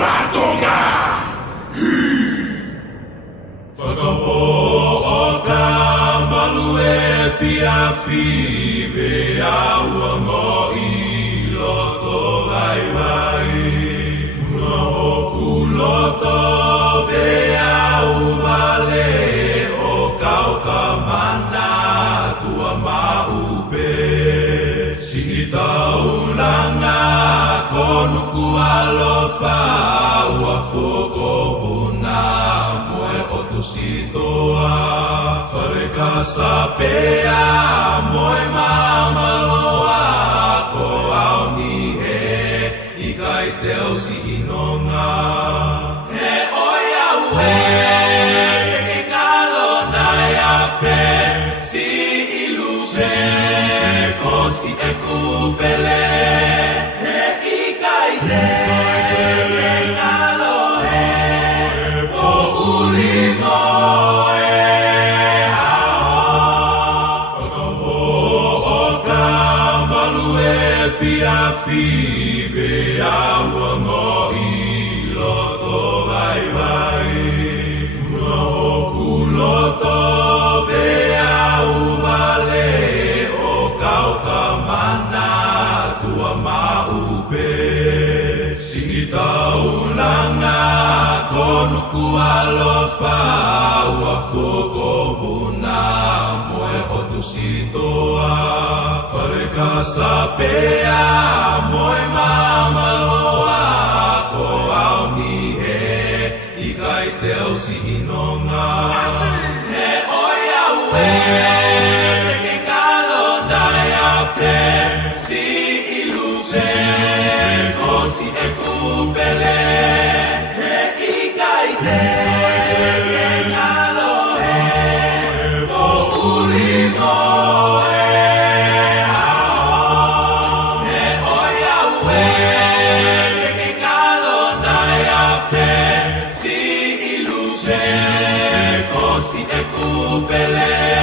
Ratonga! Whakapo'o ka malue fiafi be aua mo I loto vai vai. Una hoku loto be au vale o kau ka mana tua maupe. Singita ulanga konuku alofa ua fokovuna moe otusitoa. Fareka sapea moe mamaloa ko au nihe ikai teo si inonga. He oia ue ke kalo nai afe si iluse ko si e kupele. He ikai te ke kalo he o ulimo fiafi be aua mo I loto vai vai. Una hoku loto be au vale o kau ka mana tua maupe. Singita ulanga konuku alofa ua fokovuna moe otusitoa. Fareka sapea moe mamaloa ko au nihe ikai teo si inonga. He oia ue ke kalo nai afe si iluse ko si e kupele. He ikai te ke kalo he o ulimo si iluse ko si e kupele.